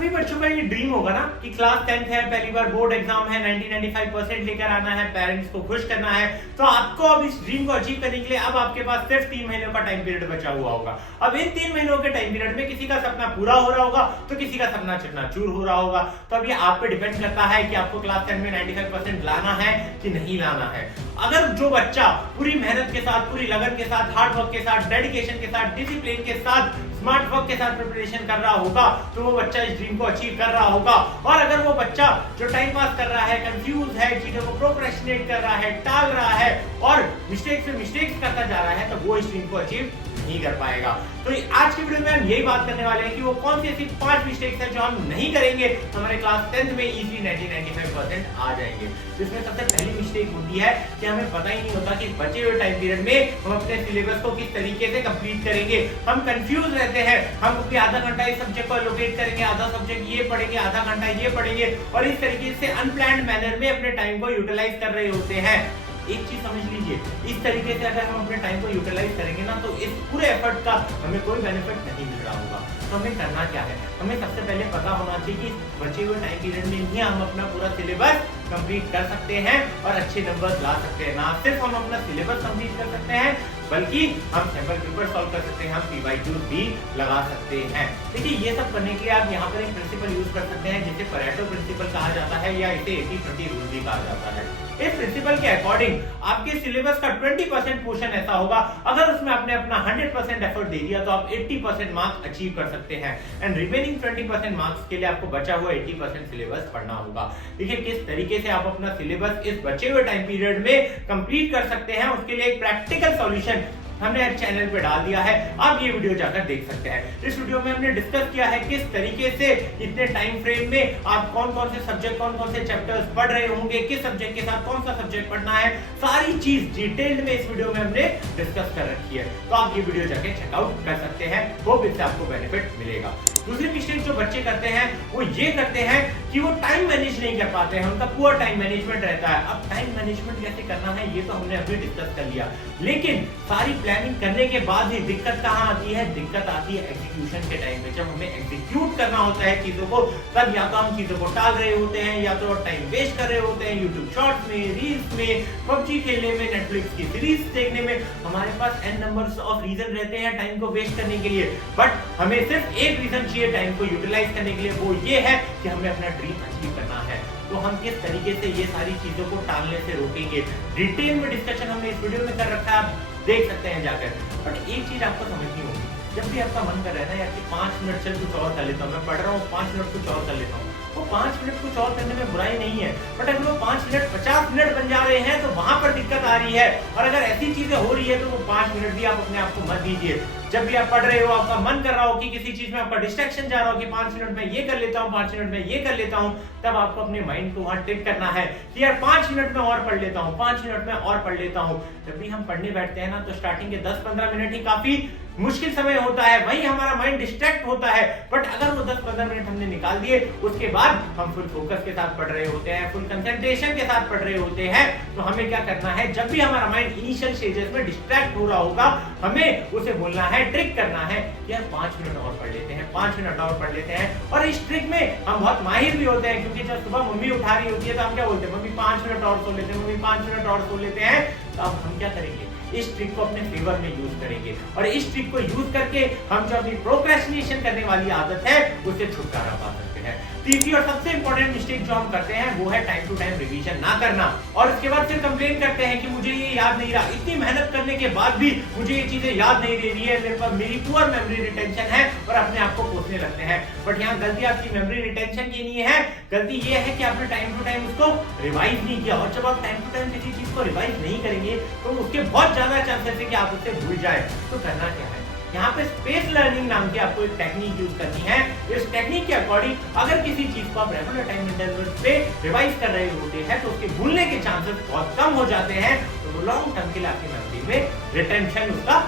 सभी बच्चों का ये ड्रीम होगा ना कि क्लास 10th है, पहली बार बोर्ड एग्जाम है, 90-95% लेकर आना है, पेरेंट्स को खुश करना है। तो आपको अब इस ड्रीम को अचीव करने के लिए अब आपके पास सिर्फ 3 महीनों का टाइम पीरियड बचा हुआ होगा। अब इन 3 महीनों के टाइम पीरियड में किसी का सपना पूरा हो रहा होगा तो किसी का सपना चकनाचूर हो रहा होगा। तो अब ये आप पे डिपेंड करता है कि आपको क्लास 10 में 95% लाना है कि नहीं लाना है। अगर जो बच्चा पूरी मेहनत के साथ, पूरी लगन के साथ, हार्ड वर्क के साथ, डेडिकेशन के साथ, डिसिप्लिन के साथ, स्मार्ट वर्क के साथ प्रिपरेशन कर रहा होगा तो वो बच्चा इस ड्रीम को अचीव कर रहा होगा। और अगर वो बच्चा जो टाइम पास कर रहा है, कंफ्यूज है, चीजों को प्रोक्रेस्टिनेट कर रहा है, टाल रहा है और मिस्टेक्स पे मिस्टेक्स करता जा रहा है तो वो इस ड्रीम को अचीव नहीं कर पाएगा। तो आज की वीडियो में हम यही बात करने वाले हैं कि वो कौन सी ऐसी 5 मिस्टेक्स हैं जो हम नहीं करेंगे तो हमारे क्लास 10th में इजीली 90-95% आ जाएंगे। तो इसमें सबसे पहली मिस्टेक होती है कि हमें पता ही नहीं होता कि बचे हुए टाइम पीरियड में हम अपने सिलेबस को किस तरीके से कंप्लीट करेंगे। हम कंफ्यूज रहते हैं, हम भी आधा घंटा इस सब्जेक्ट को एलोकेट करेंगे, आधा सब्जेक्ट ये पढ़ेंगे, आधा घंटा ये पढ़ेंगे और इस तरीके से अनप्लान्ड मैनर में अपने टाइम को यूटिलाइज कर रहे होते हैं। एक चीज समझ लीजिए, इस तरीके से अगर हम अपने टाइम को यूटिलाइज करेंगे ना तो इस पूरे एफर्ट का हमें कोई बेनिफिट नहीं मिल रहा होगा। तो हमें करना क्या है, हमें सबसे पहले पता होना चाहिए कि बचे हुए टाइम पीरियड में ही हम अपना पूरा सिलेबस कंप्लीट कर सकते हैं और अच्छे नंबर्स ला सकते हैं। ना सिर्फ हम अपना सिलेबस कंप्लीट कर सकते हैं बल्कि हम सैंपल पेपर सॉल्व कर सकते हैं, हम PYQ भी लगा सकते हैं। देखिए ये सब करने के लिए आप यहाँ पर एक प्रिंसिपल यूज कर सकते हैं जिसे परेटो प्रिंसिपल कहा जाता है या इसे 80-20 रूल भी कहा जाता है। इस प्रिंसिपल के अकॉर्डिंग आपके सिलेबस का 20% पोर्शन ऐसा होगा, अगर उसमें आपने अपना 100% एफर्ट दे दिया तो आप 80% मार्क्स अचीव कर सकते हैं एंड रिमेनिंग 20% मार्क्स के लिए आपको बचा हुआ 80% सिलेबस पढ़ना होगा। देखिए किस तरीके से आप अपना सिलेबस इस बचे हुए टाइम पीरियड में कंप्लीट कर सकते हैं, उसके लिए एक प्रैक्टिकल सॉल्यूशन हमने आज चैनल पे डाल दिया है, आप ये वीडियो जाकर देख सकते हैं। इस वीडियो में हमने डिस्कस किया है किस तरीके से इतने टाइम फ्रेम में आप कौन कौन से सब्जेक्ट, कौन कौन से चैप्टर्स पढ़ रहे होंगे, किस सब्जेक्ट के साथ कौन सा सब्जेक्ट पढ़ना है, सारी चीज डिटेल्ड में इस वीडियो में हमने डिस्कस कर रखी है। तो आप ये वीडियो जाके चेकआउट कर सकते हैं, होप इससे आपको बेनिफिट मिलेगा। दूसरी मिस्टेक जो बच्चे करते हैं वो ये करते हैं कि वो टाइम मैनेज नहीं कर पाते हैं, उनका पुअर टाइम मैनेजमेंट रहता है। अब टाइम मैनेजमेंट कैसे करना है ये तो हमने अभी डिस्कस कर लिया, लेकिन सारी प्लानिंग करने के बाद ही दिक्कत कहाँ आती है, दिक्कत आती है एग्जीक्यूशन के टाइम पे। जब हमें एग्जीक्यूट करना होता है चीजों को तब या तो हम चीजों को टाल रहे होते हैं या तो टाइम वेस्ट कर रहे होते हैं यूट्यूब शॉर्ट्स में, रील्स में, पबजी खेलने में, नेटफ्लिक्स की सीरीज देखने में। हमारे पास n नंबर्स ऑफ रीजन रहते हैं टाइम को वेस्ट करने के लिए, बट हमें सिर्फ एक रीजन चाहिए टाइम को यूटिलाइज करने के लिए, वो ये है कि हमें अपना ड्रीम अचीव करना है। तो हम किस तरीके से ये सारी चीजों को टालने से रोकेंगे, डिटेल में डिस्कशन हमने इस वीडियो में कर रखा है, आप देख सकते हैं जाकर। बट एक चीज आपको समझनी होगी, जब भी आपका मन कर रहा है ना यार कि 5 मिनट चल कुछ और कर लेता हूँ, मैं पढ़ रहा हूँ 5 मिनट कुछ और कर लेता हूँ, वो 5 मिनट कुछ और करने में बुराई नहीं है। बट अगर वो 5 मिनट 50 मिनट बन जा रहे हैं तो वहां पर दिक्कत आ रही है। और अगर ऐसी चीजें हो रही है तो वो 5 मिनट भी आप अपने आप को मत दीजिए। जब भी आप पढ़ रहे हो, आपका मन कर रहा हो कि किसी चीज में आपका डिस्ट्रैक्शन जा रहा हो कि 5 मिनट में ये कर लेता हूँ, 5 मिनट में ये कर लेता हूँ, तब आपको अपने माइंड को वहां ट्रिक करना है कि यार 5 मिनट में और पढ़ लेता हूँ, 5 मिनट में और पढ़ लेता हूँ। जब भी हम पढ़ने बैठते हैं ना तो स्टार्टिंग के 10-15 मिनट ही काफी मुश्किल समय होता है, वही हमारा माइंड डिस्ट्रैक्ट होता है। बट अगर वो 10-15 मिनट हमने निकाल दिए, उसके बाद हम फुल फोकस के साथ पढ़ रहे होते हैं, फुल कंसंट्रेशन के साथ पढ़ रहे होते हैं, तो हमें क्या करना है, जब भी हमारा माइंड इनिशियल स्टेजेस में डिस्ट्रैक्ट हो रहा होगा, हमें उसे बोलना है, ट्रिक करना है कि यार 5 मिनट और पढ़ लेते हैं, 5 मिनट और पढ़ लेते हैं। और इस ट्रिक में हम बहुत माहिर भी होते हैं, क्योंकि जब सुबह मम्मी उठा रही होती है तो हम क्या बोलते हैं, मम्मी 5 मिनट और सो लेते हैं, मम्मी 5 मिनट और सो लेते हैं। तो अब हम क्या करेंगे, इस ट्रिक को अपने फेवर में यूज करेंगे और इस ट्रिक को यूज करके हम जो अपनी प्रोक्रेस्टिनेशन करने वाली आदत है उससे छुटकारा पा सकते हैं। तीसरी और सबसे इंपॉर्टेंट मिस्टेक जो हम करते हैं वो है टाइम टू टाइम रिवीजन ना करना और उसके बाद फिर कंप्लेन करते हैं कि मुझे ये याद नहीं रहा, इतनी मेहनत करने के बाद भी मुझे ये चीजें याद नहीं रह रही है, मेरे पास मेरी पुअर मेमोरी रिटेंशन है और अपने आप को कोसने लगते हैं। बट यहाँ गलती आपकी मेमोरी रिटेंशन की नहीं है, गलती ये है कि आपने टाइम टू टाइम उसको रिवाइज नहीं किया। और जब आप टाइम टू टाइम किसी चीज को रिवाइज नहीं करेंगे तो उसके बहुत ज्यादा चांसेस है कि आप उससे भूल जाए। तो करना क्या है, यहाँ पे स्पेस लर्निंग नाम की आपको एक टेक्निक यूज करनी है। इस टेक्निक के अकॉर्डिंग अगर किसी चीज को आप रेगुलर टाइम इंटरवल पे रिवाइज कर रहे होते हैं तो उसके भूलने के चांसेस बहुत कम हो जाते हैं, तो लॉन्ग टर्म के लिए आपकी मेमोरी में रिटेंशन उसका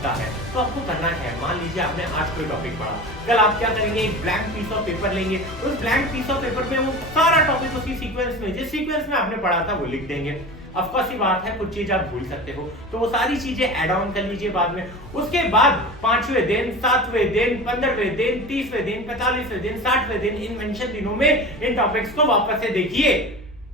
बनता है। तो आपको करना क्या है, मान लीजिए आपने आज कोई टॉपिक पढ़ा, कल आप क्या करेंगे, एक ब्लैंक पीस ऑफ पेपर लेंगे, उस ब्लैंक पीस ऑफ पेपर में वो सारा टॉपिक उसी सीक्वेंस में, जिस सीक्वेंस में आपने पढ़ा था वो लिख देंगे। ऑफ कोर्स ही बात है, कुछ चीज आप भूल सकते हो, तो वो सारी चीजें ऐड ऑन कर लीजिए बाद में। उसके बाद 5वें दिन, 7वें दिन, 15वें दिन, 30वें दिन, 45वें दिन, 60वें दिन, इन मेंशन दिनों में इन टॉपिक्स को वापस से देखिए।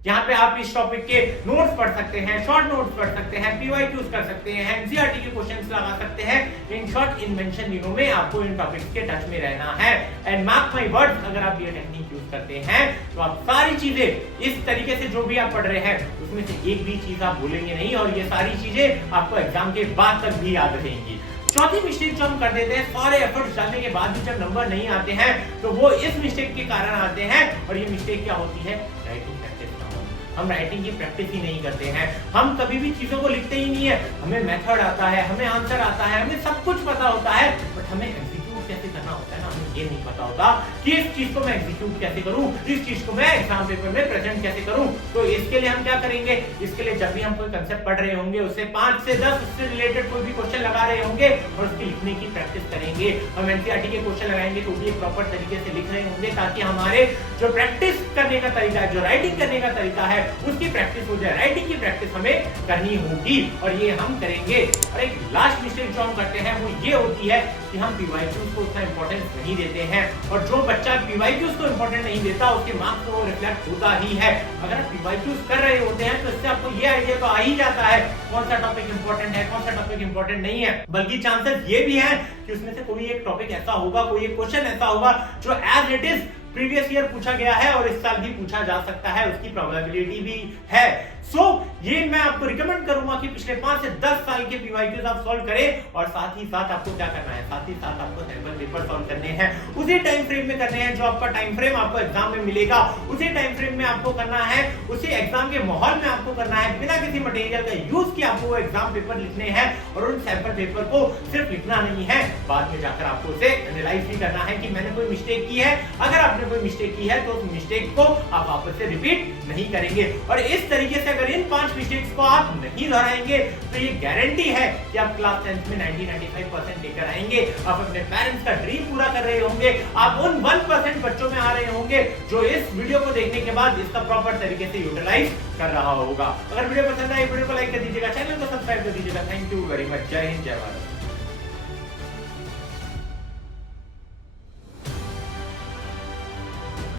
यहाँ पे आप इस टॉपिक के नोट्स पढ़ सकते हैं, शॉर्ट नोट्स पढ़ सकते हैं, पीवाईक्यूज कर सकते हैं, एनसीईआरटी के क्वेश्चंस लगा सकते हैं। इन शॉर्ट इन मेंशन दिनों में आपको इन टॉपिक्स के टच में रहना है। एंड मार्क माय वर्ड्स, अगर आप ये टेक्निक यूज करते हैं तो आप सारी चीजें इस तरीके से जो भी आप पढ़ रहे हैं उसमें से एक भी चीज आप भूलेंगे नहीं, और ये सारी चीजें आपको एग्जाम के बाद तक भी याद रहेंगी। चौथी मिस्टेक जो हम कर देते हैं, सारे एफर्ट्स डालने के बाद भी जब नंबर नहीं आते हैं तो वो इस मिस्टेक के कारण आते हैं। और ये मिस्टेक क्या होती है, राइटिंग प्रैक्टिस ना हो। हम राइटिंग की प्रैक्टिस ही नहीं करते हैं, हम कभी भी चीजों को लिखते ही नहीं है। हमें मेथड आता है, हमें आंसर आता है, हमें सब कुछ पता होता है, बट हमें एग्जीक्यूट कैसे करना होता है ना, हमें ये नहीं पता होता कि इस चीज को मैं एग्जीक्यूट कैसे करूं, इस चीज को मैं एग्जाम पेपर में प्रेजेंट कैसे करूं। तो इसके लिए हम क्या करेंगे, इसके लिए जब भी हम कोई कंसेप्ट पढ़ रहे होंगे उससे 5 से 10 उससे रिलेटेड कोई भी क्वेश्चन लगा रहे होंगे और उसकी लिखने की प्रैक्टिस करेंगे। हम एनसीईआरटी के क्वेश्चन लगाएंगे तो भी एक प्रॉपर तरीके से लिख रहे होंगे, ताकि हमारे जो प्रैक्टिस करने का तरीका है, जो राइटिंग करने का तरीका है, उसकी प्रैक्टिस हो जाए। राइटिंग की प्रैक्टिस हमें करनी होगी और ये हम करेंगे। और एक लास्ट मिस्टेक जो हम करते हैं वो ये होती है कि हम पीवाईक्यूज को उतना इंपॉर्टेंस नहीं देते हैं, और जो बच्चा पीवाईक्यूज को इंपॉर्टेंट नहीं देता उसके मार्क्स को रिफ्लेक्ट होता ही है। अगर आप पीवाईक्यूज कर रहे होते हैं तो इससे आपको ये आइडिया तो आ ही जाता है कौन सा टॉपिक इंपॉर्टेंट है, कौन सा टॉपिक इंपॉर्टेंट नहीं है। बल्कि चांसेस ये भी है कि उसमें से कोई एक टॉपिक ऐसा होगा, कोई एक क्वेश्चन ऐसा होगा जो as it is previous year पूछा गया है और इस साल भी पूछा जा सकता है, उसकी प्रोबेबिलिटी भी है। सो ये मैं आपको रिकमेंड करूंगा कि पिछले 5 से 10 साल के पीवाईक्यूज आप सॉल्व करें, और साथ ही साथ आपको क्या करना है, साथ ही साथ आपको सैंपल पेपर सॉल्व करने हैं, उसी टाइम फ्रेम में करने हैं जो आपका टाइम फ्रेम आपको एग्जाम में मिलेगा, उसी टाइम फ्रेम में आपको करना है, उसी एग्जाम के माहौल में आपको करना है, बिना किसी मटेरियल का यूज किए आपको वो एग्जाम पेपर लिखने हैं। और उन सैंपल पेपर को सिर्फ लिखना नहीं है, बाद में जाकर आपको उसे एनालाइज भी करना है कि मैंने कोई मिस्टेक की है। अगर आपने कोई मिस्टेक की है तो उस मिस्टेक को आप वापस से रिपीट नहीं करेंगे। और इस तरीके से अगर इन 5 मिस्टेक्स को आप नहीं दोहराएंगे तो ये गारंटी है कि आप क्लास 10th में 90-95% लेकर आएंगे। आप अपने पेरेंट्स का ड्रीम पूरा कर रहे होंगे, आप उन 1% बच्चों में आ रहे होंगे जो इस वीडियो को देखने के बाद इसका प्रॉपर तरीके से यूटिलाइज कर रहा होगा। अगर वीडियो पसंद आए वीडियो को लाइक कर दीजिएगा, चैनल को सब्सक्राइब कर दीजिएगा। Thank you very much. जय हिंद, जय भारत।